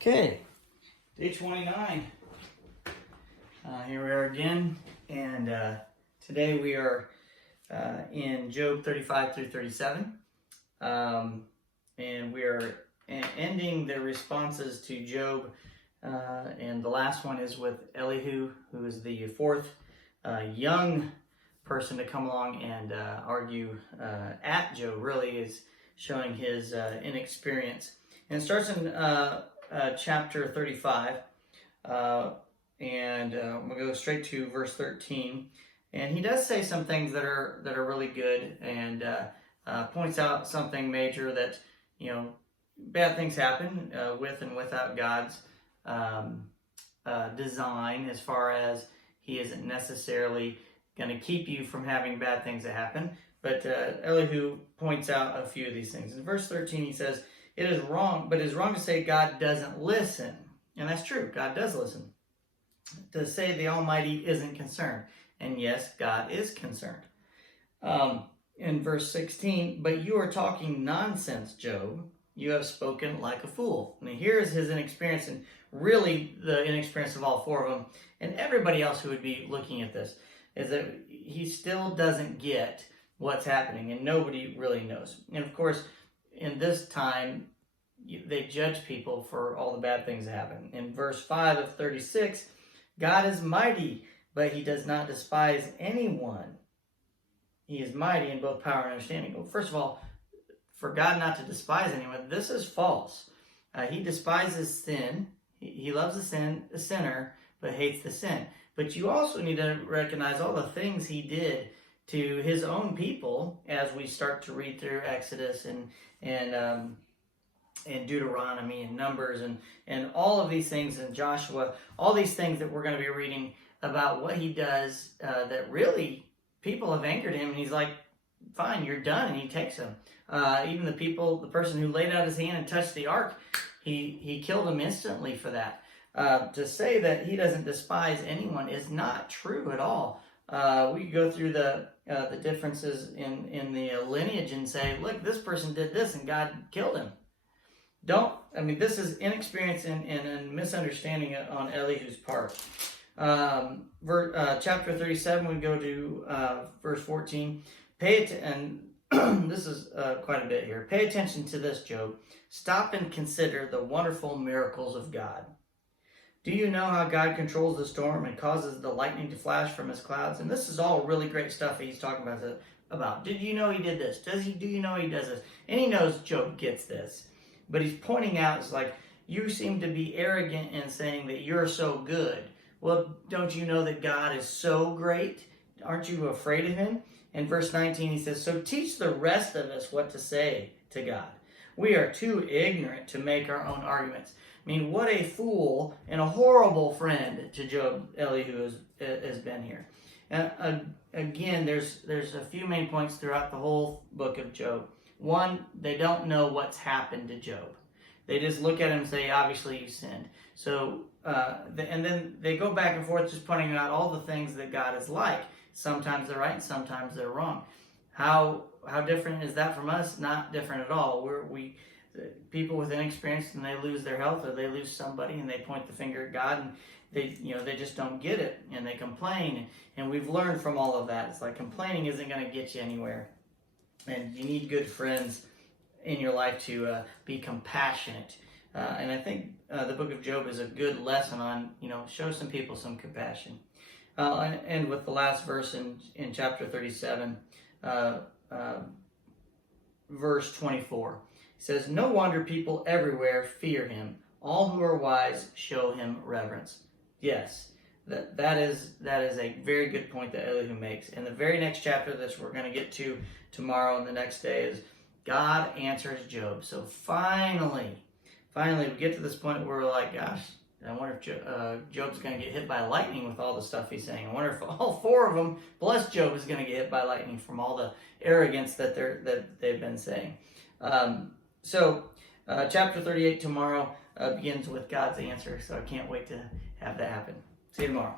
Okay, day 29. Here we are again, and today we are in Job 35 through 37, and we are ending the responses to Job, and the last one is with Elihu, who is the fourth young person to come along and argue at Job. Really is showing his inexperience, and it starts in chapter 35, and we'll go straight to verse 13. And he does say some things that are really good, and points out something major that, bad things happen with and without God's design, as far as he isn't necessarily going to keep you from having bad things that happen. But Elihu points out a few of these things. In verse 13, he says, "It is wrong, but it is wrong to say God doesn't listen." And that's true. God does listen. To say the Almighty isn't concerned. And yes, God is concerned. In verse 16, "But you are talking nonsense, Job. You have spoken like a fool." I mean, here's his inexperience, and really the inexperience of all four of them, and everybody else who would be looking at this, is that he still doesn't get what's happening, and nobody really knows. And of course, in this time, they judge people for all the bad things that happen. In verse 5 of 36, "God is mighty, but he does not despise anyone. He is mighty in both power and understanding." Well, first of all, for God not to despise anyone, this is false. He despises sin. He loves the sinner, but hates the sin. But you also need to recognize all the things he did to his own people as we start to read through Exodus and Deuteronomy and Numbers and all of these things, in Joshua, all these things that we're going to be reading about what he does that really people have angered him, and he's like, fine, you're done, and he takes them. Even the person who laid out his hand and touched the ark, he killed him instantly for that. To say that he doesn't despise anyone is not true at all. We could go through the differences in the lineage and say, look, this person did this and God killed him. This is inexperience and misunderstanding on Elihu's part. Chapter 37, we go to verse 14. And this is quite a bit here. "Pay attention to this, Job. Stop and consider the wonderful miracles of God. Do you know how God controls the storm and causes the lightning to flash from his clouds?" And this is all really great stuff he's talking about. Did you know he did this? Do you know he does this? And he knows Job gets this. But he's pointing out, it's like, you seem to be arrogant in saying that you're so good. Well, don't you know that God is so great? Aren't you afraid of him? In verse 19, he says, "So teach the rest of us what to say to God. We are too ignorant to make our own arguments." I mean, what a fool and a horrible friend to Job Elihu has been here. And again, there's a few main points throughout the whole book of Job. One, they don't know what's happened to Job. They just look at him and say, obviously you sinned. So, and then they go back and forth just pointing out all the things that God is like. Sometimes they're right and sometimes they're wrong. How different is that from us? Not different at all. People with inexperience, and they lose their health or they lose somebody, and they point the finger at God, and they just don't get it, and they complain. And we've learned from all of that. It's like complaining isn't going to get you anywhere. And you need good friends in your life to be compassionate. And I think the book of Job is a good lesson on, show some people some compassion. And end with the last verse in chapter 37, verse 24. He says, "No wonder people everywhere fear him. All who are wise show him reverence." Yes, that is a very good point that Elihu makes. And the very next chapter that we're going to get to tomorrow and the next day is God answers Job. So finally, we get to this point where we're like, gosh, I wonder if Job's going to get hit by lightning with all the stuff he's saying. I wonder if all four of them, plus Job, is going to get hit by lightning from all the arrogance that they've been saying. Chapter 38 tomorrow begins with God's answer. So I can't wait to have that happen. See you tomorrow.